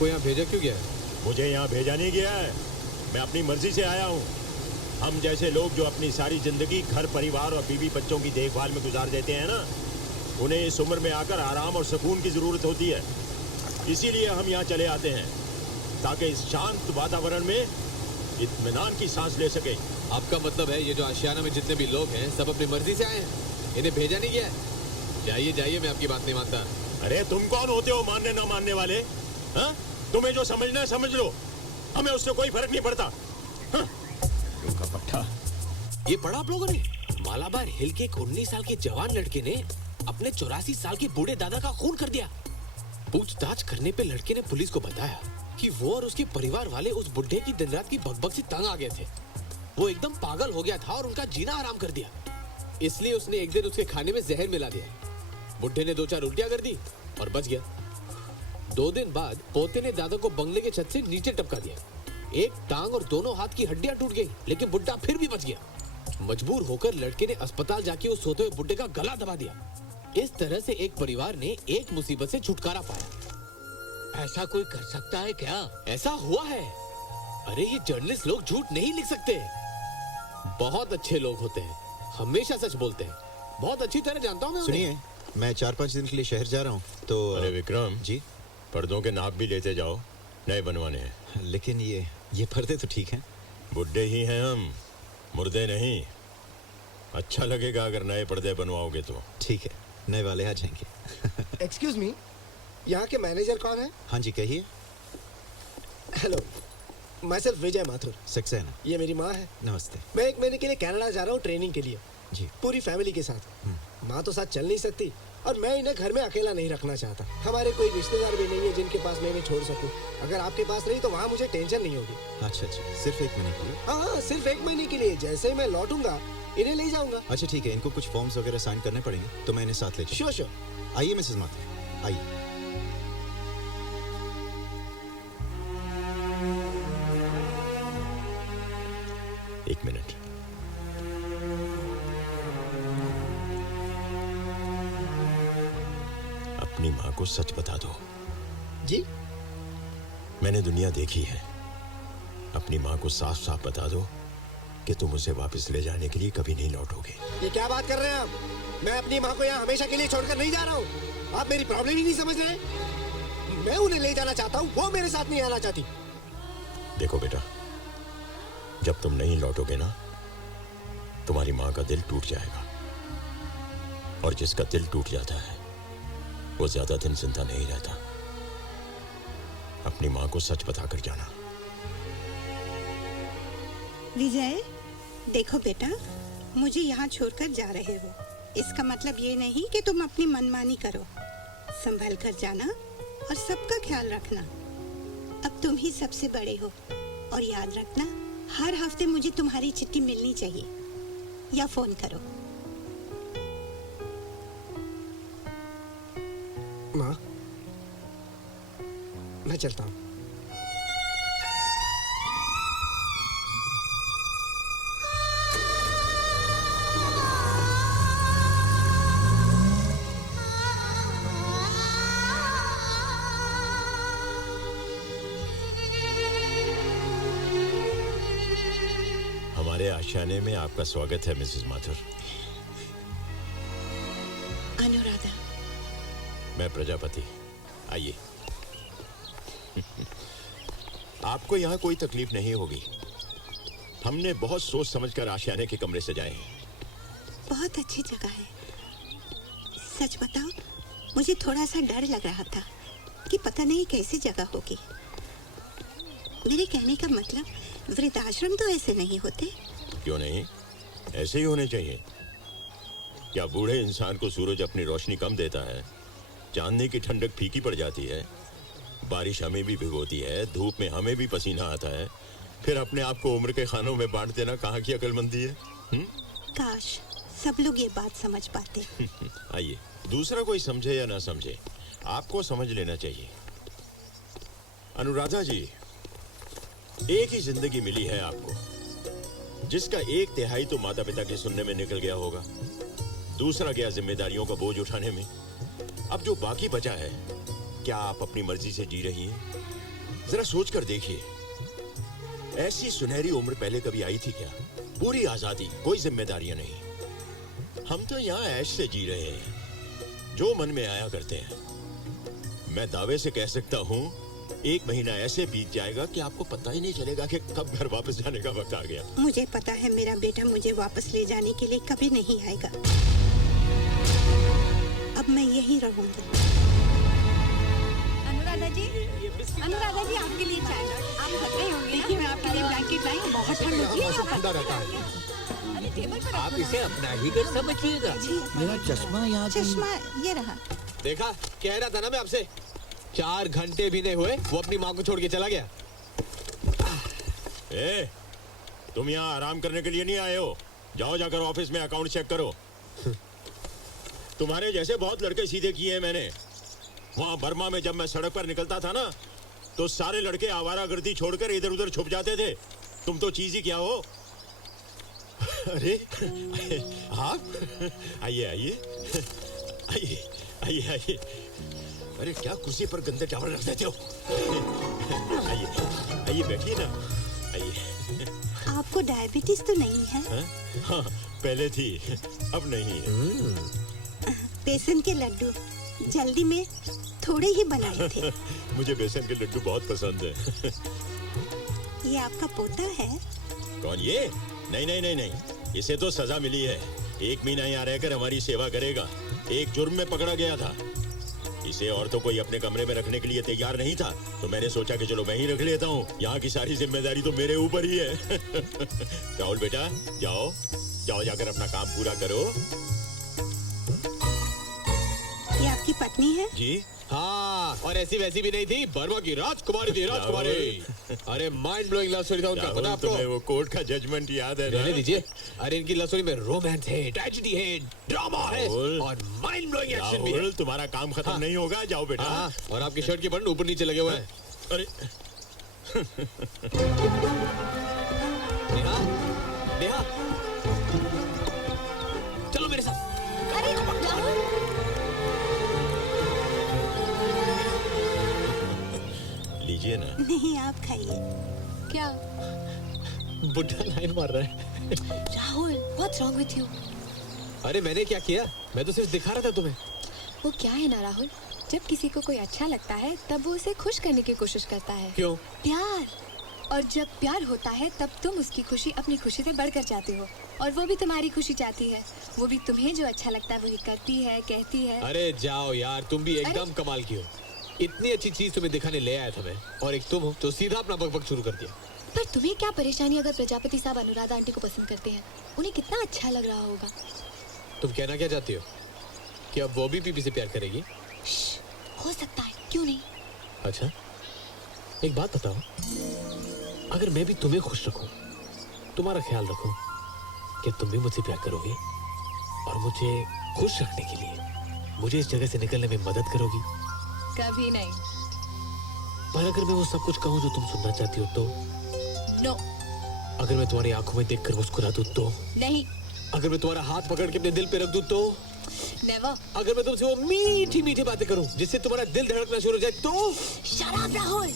आपको यहाँ भेजा क्यों गया है? मुझे यहाँ भेजा नहीं गया है, मैं अपनी मर्जी से आया हूँ। हम जैसे लोग जो अपनी सारी जिंदगी घर परिवार और बीवी बच्चों की देखभाल में गुजार देते हैं ना, उन्हें इस उम्र में आकर आराम और सुकून की जरूरत होती है। इसीलिए हम यहाँ चले आते हैं ताकि इस शांत वातावरण में इत्मीनान की सांस ले सके। आपका मतलब है ये जो आशियाना में जितने भी लोग हैं सब अपनी मर्जी से आए हैं, इन्हें भेजा नहीं गया है? जाइए जाइए, मैं आपकी बात नहीं मानता। अरे तुम कौन होते हो मानने ना मानने वाले? हाँ? तुम्हें जो समझना है समझ लो, हमें उससे कोई फर्क नहीं पड़ता। हाँ? का पट्टा। ये पढ़ा आप लोगों ने? मालाबार हिल के एक 19 साल के जवान लड़के ने अपने 84 साल के बूढ़े दादा का खून कर दिया। पूछताछ करने पे लड़के ने पुलिस को बताया कि वो और उसके परिवार वाले उस बुढ़े की दिन रात की भगभग से तंग आ गए थे। वो एकदम पागल हो गया था और उनका जीना आराम कर दिया। इसलिए उसने एक दिन उसके खाने में जहर मिला दिया। बुढ़े ने 2-4 उल्टियां कर दी और बच गया। 2 दिन बाद पोते ने दादा को बंगले के छत से नीचे टपका दिया। एक टांग और दोनों हाथ की हड्डियां टूट गई, लेकिन बुढ़ा फिर भी बच गया। मजबूर होकर लड़के ने अस्पताल जाके उस सोते हुए बुढ़े का गला दबा दिया। इस तरह से एक परिवार ने एक मुसीबत से छुटकारा पाया। ऐसा कोई कर सकता है क्या? ऐसा हुआ है। अरे ये जर्नलिस्ट लोग झूठ नहीं लिख सकते। बहुत अच्छे लोग होते हैं, हमेशा सच बोलते हैं। बहुत अच्छी तरह जानता हूँ मैं उन्हें। सुनिए, मैं 4-5 दिन के लिए शहर जा रहा हूँ तो। अरे विक्रम जी, पर्दों के नाप भी लेते जाओ, नए बनवाने हैं। लेकिन ये पर्दे तो ठीक हैं। बुड्ढे ही हैं हम, मुर्दे नहीं। अच्छा लगेगा अगर नए पर्दे बनवाओगे तो। ठीक है, नए वाले आ जाएंगे। एक्सक्यूज मी, यहाँ के मैनेजर कौन है? हाँ जी, कहिए। हेलो, मैं सिर्फ विजय माथुर। सक्सेना। ये मेरी माँ है। नमस्ते। मैं 1 महीने के लिए कनाडा जा रहा हूँ ट्रेनिंग के लिए, जी। पूरी फैमिली के साथ। माँ तो साथ चल नहीं सकती और मैं इन्हें घर में अकेला नहीं रखना चाहता। हमारे कोई रिश्तेदार भी नहीं है जिनके पास मैं इन्हें छोड़ सकूँ। अगर आपके पास रही तो वहाँ मुझे टेंशन नहीं होगी। अच्छा, सिर्फ 1 महीने के लिए? हाँ, सिर्फ 1 महीने के लिए। जैसे ही मैं लौटूंगा इन्हें ले जाऊंगा। अच्छा ठीक है, इनको कुछ फॉर्म्स वगैरह साइन करने पड़ेंगे तो मैं इन्हें साथ ले जाऊंगा। श्योर। आइए मिसेस माथुर, आइए। एक मिनट। अपनी माँ को सच बता दो। जी? मैंने दुनिया देखी है। अपनी माँ को साफ साफ बता दो कि तुम उसे वापस ले जाने के लिए कभी नहीं लौटोगे। ये क्या बात कर रहे हैं आप? मैं अपनी माँ को यहाँ हमेशा के लिए छोड़कर नहीं जा रहा हूँ। आप मेरी प्रॉब्लम ही नहीं समझ रहे। मैं उन्हें ले जाना चाहता हूँ, वो मेरे साथ नहीं आना चाहती। देखो बेटा, जब तुम नहीं लौटोगे ना, तुम्हारी माँ का दिल टूट जाएगा। और जिसका दिल टूट जाता है वो ज्यादा दिन जिंदा नहीं रहता। अपनी माँ को सच बताकर जाना। विजय, देखो बेटा, मुझे यहाँ छोड़कर जा रहे हो, इसका मतलब ये नहीं कि तुम अपनी मनमानी करो। संभल कर जाना और सबका ख्याल रखना। अब तुम ही सबसे बड़े हो और याद रखना, हर हफ्ते मुझे तुम्हारी चिट्ठी मिलनी चाहिए या फोन करो। माँ, मैं चलता हूँ। हमारे आशियाने में आपका स्वागत है मिसेस माथुर। अनुराधा। मैं प्रजापति। आइए। आपको यहाँ कोई तकलीफ नहीं होगी। हमने बहुत सोच समझकर आशियाने के कमरे सजाए हैं। बहुत अच्छी जगह है। सच बताओ, मुझे थोड़ा सा डर लग रहा था कि पता नहीं कैसी जगह होगी। मेरे कहने का मतलब, वृद्धाश्रम तो ऐसे नहीं होते। क्यों नहीं, ऐसे ही होने चाहिए। क्या बूढ़े इंसान को सूरज अपनी रोशनी कम देता है? चांदनी की ठंडक फीकी पड़ जाती है, बारिश हमें भी भिगोती है, धूप में हमें भी पसीना आता है, फिर अपने आप को उम्र के खानों में बांट देना कहाँ की अक्लमंदी है? काश सब लोग ये बात समझ पाते। आइए, दूसरा कोई समझे या ना समझे, आपको समझ लेना चाहिए। अनुराधा जी, एक ही जिंदगी मिली है आपको, जिसका 1/3 तो माता पिता के सुनने में निकल गया होगा, दूसरा गया जिम्मेदारियों का बोझ उठाने में। अब जो बाकी बचा है, क्या आप अपनी मर्जी से जी रही हैं? जरा सोच कर देखिए, ऐसी सुनहरी उम्र पहले कभी आई थी क्या? पूरी आजादी, कोई जिम्मेदारियां नहीं। हम तो यहाँ ऐश से जी रहे हैं, जो मन में आया करते हैं। मैं दावे से कह सकता हूँ 1 महीना ऐसे बीत जाएगा कि आपको पता ही नहीं चलेगा कि कब घर वापस जाने का वक्त आ गया। मुझे पता है मेरा बेटा मुझे वापस ले जाने के लिए कभी नहीं आएगा। अब मैं यहीं रहूंगी। अनुराधा जी आपके लिए चाय। आप थक गई होंगी। देखिए मैं आपके लिए ब्लैंकेट लाई हूँ, बहुत ठंड होती है यहाँ पर। ठंडा रहता है। अरे टेबल पर आप इसे अपना ही घर समझिएगा। मेरा चश्मा याद नहीं। चश्मा ये रहा। देखा, कह रहा था ना मैं आपसे, 4 घंटे भी नहीं हुए वो अपनी माँ को छोड़ के चला गया। ए, तुम यहाँ आराम करने के लिए नहीं आए हो। जाओ जाकर ऑफिस में अकाउंट चेक करो। तुम्हारे जैसे बहुत लड़के सीधे किए हैं मैंने। वहाँ बर्मा में जब मैं सड़क पर निकलता था ना, तो सारे लड़के आवारागर्दी छोड़कर इधर उधर छुप जाते थे। तुम तो चीज ही क्या हो। अरे आप आइए आइए आइए आइए आइए। अरे क्या कुर्सी पर गंदे चावल रख देते हो। आइए आइए बैठिए ना, आइए। आपको डायबिटीज तो नहीं है? हाँ, पहले थी, अब नहीं है। बेसन के लड्डू जल्दी में थोड़े ही बनाए थे। मुझे बेसन के लड्डू बहुत पसंद है। ये आपका पोता है? कौन ये? नहीं नहीं नहीं नहीं, इसे तो सजा मिली है। 1 महीना यहाँ रहकर हमारी सेवा करेगा। एक जुर्म में पकड़ा गया था। इसे और तो कोई अपने कमरे में रखने के लिए तैयार नहीं था, तो मैंने सोचा कि चलो मैं ही रख लेता हूँ। यहाँ की सारी जिम्मेदारी तो मेरे ऊपर ही है। राहुल बेटा, जाओ जाओ जाकर अपना काम पूरा करो। ये आपकी पत्नी है? जी हाँ, और ऐसी वैसी भी नहीं थी, बर्मा की राजकुमारी थी, राजकुमारी। अरे माइंड ब्लोइंग लव स्टोरी था उनका, पता राहुल, आपको? तुम्हें वो कोर्ट का जजमेंट याद है ना? रहने दीजिए। अरे इनकी लव स्टोरी में रोमांस है, ट्रेजेडी है, ड्रामा है राहुल। और माइंड ब्लोइंग एक्शन भी है। राहुल, तुम्हारा काम खत्म नहीं होगा। जाओ बेटा। हाँ, और आपकी शर्ट के बटन ऊपर नीचे लगे हुए हैं। अरे नेहा, नेहा, चलो मेरे साथ। अरे राहुल, लीजिए ना। नहीं, आप खाइए। क्या बुढ़ा लाइन मार रहा है। Rahul, what's wrong with you? अरे मैंने क्या किया? मैं तो सिर्फ दिखा रहा था तुम्हें। वो क्या है ना राहुल, जब किसी को कोई अच्छा लगता है तब वो उसे खुश करने की कोशिश करता है। क्यों? प्यार। और जब प्यार होता है तब तुम उसकी खुशी अपनी खुशी से बढ़कर चाहते हो, और वो भी तुम्हारी खुशी चाहती है। वो भी तुम्हें जो अच्छा लगता है वही करती है, कहती है। अरे जाओ यार, तुम भी एकदम कमाल की हो। इतनी अच्छी चीज तुम्हें दिखाने ले आया था मैं, और एक तुम हो तो सीधा अपना बकबक शुरू कर दिया। पर तुम्हें क्या परेशानी अगर प्रजापति साहब अनुराधा आंटी को पसंद करते हैं? उन्हें कितना अच्छा लग रहा होगा। तुम कहना क्या चाहती हो कि अब वो भी पीपी से प्यार करेगी? हो सकता है, क्यों नहीं। अच्छा, एक बात बताओ, अगर मैं भी तुम्हें खुश रखूं, तुम्हारा ख्याल रखूं, क्या तुम भी मुझसे प्यार करोगे और मुझे खुश रखने के लिए मुझे इस जगह से निकलने में मदद करोगी? कभी नहीं। पर अगर मैं वो सब कुछ कहूं जो तुम सुनना चाहती हो तो? नो। अगर मैं तुम्हारी आंखों में देखकर मुस्कुरा दूं तो? नहीं। अगर मैं तुम्हारा हाथ पकड़ के अपने दिल पे रख दूं तो? नेवर। अगर मैं तुमसे वो मीठी मीठी बातें करूं जिससे तुम्हारा दिल धड़कना शुरू हो जाए तो? Shut up Rahul.